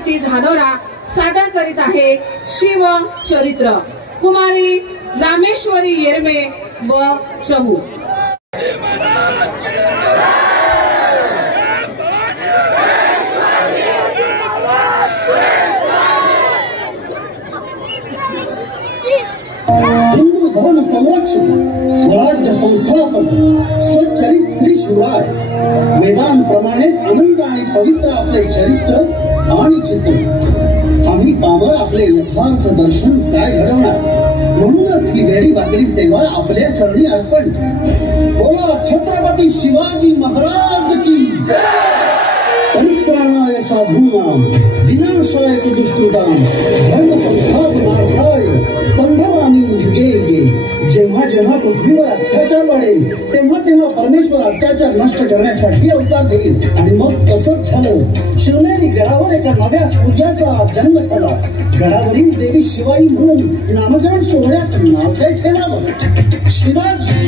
नीती धानोरा सादर करीत आहे शिव चरित्र कुमारी रामेश्वरी येरमे व चमू। हिंदू धर्म संरक्षक स्वराज्य संस्थापक सच्चरित श्री शिवराय वेदांप्रमाणेच अनंत आणि पवित्र आपले चरित्र आणि चित्र आम्ही पामर आपले यथार्थ दर्शन काय घडवणार म्हणूनच ही वेडी वाकडी सेवा आपल्या चरणी अर्पण। बोला छत्रपती शिवाजी महाराज की जय। परित्राणाय साधूनां विनाशाय च दुष्कृतां धर्म संस्थापनार्थाय संभवामी युगे युगे। जेव्हा जेव्हा पृथ्वीवर अत्याचार वाढेल तेव्हा तेव्हा परमेश्वर अत्याचार नष्ट करण्यासाठी अवतार देईल आणि मग तसंच झालं। शिवनेरी गडावर एका नव्या सूर्याचा जन्म झाला। गडावरील देवी शिवाई म्हणून नामकरण सोहळ्यात नाव काय ठेवावं? शिवाजी।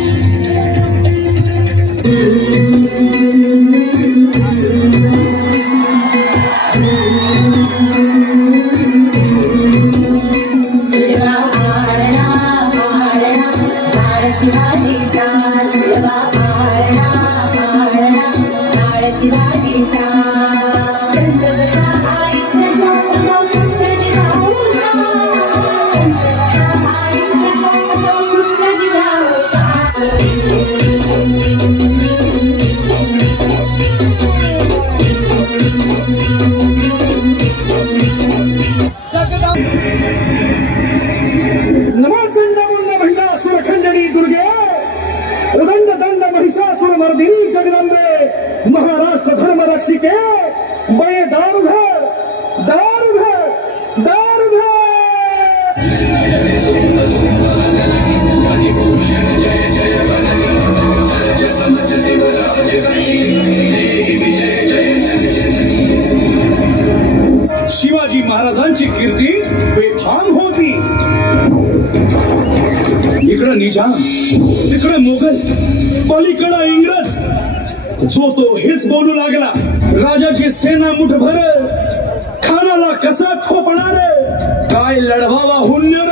जगदंबे महाराष्ट्र धर्म रक्षिके बळे दारुघर दारुघर दारुघर। शिवाजी महाराजांची कीर्ती बेफाम होती। इकडं निजाम तिकडं मोगल पलीकडं इंग्रज जो तो हेच बोलू लागला। राजाची सेना मुठभर खानाला कसा थोपणार काय लढवावा हुन्नर।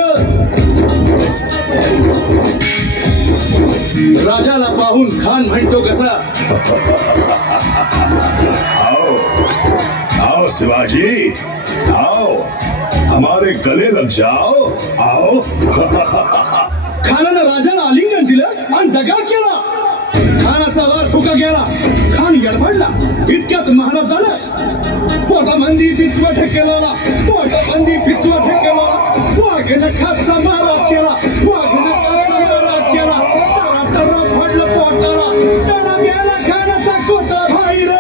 राजाला पाहून खान म्हणतो कसा आओ आओ शिवाजी आओ हमारे गले लग जाओ आओ। खानानं राजाला आलिंगन दिलं आणि दगा केला। खानाचा वार फुका गेला। खान गडबडला। इतक्यात महाराज झालं पोटाबंदी पिचवट केला पोटाबंदी पिचवट केला। वाघनं खाचा मारात केला वाघनं खाचा मारात केला। तरा पडलं पोटाला त्याला गेला खानाचा कोटा भाई रे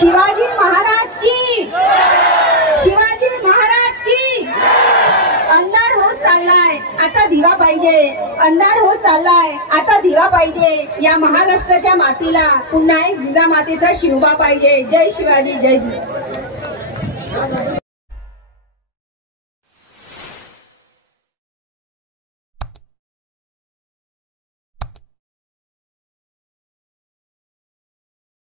शिवाजी महाराज की शिवाजी महाराज की। अंधार होत चाललाय आता दिवा पाहिजे अंधार होत चाललाय आता दिवा पाहिजे। या महाराष्ट्राच्या मातीला पुन्हा एक जिजामातेचा शिवबा पाहिजे। जय शिवाजी जय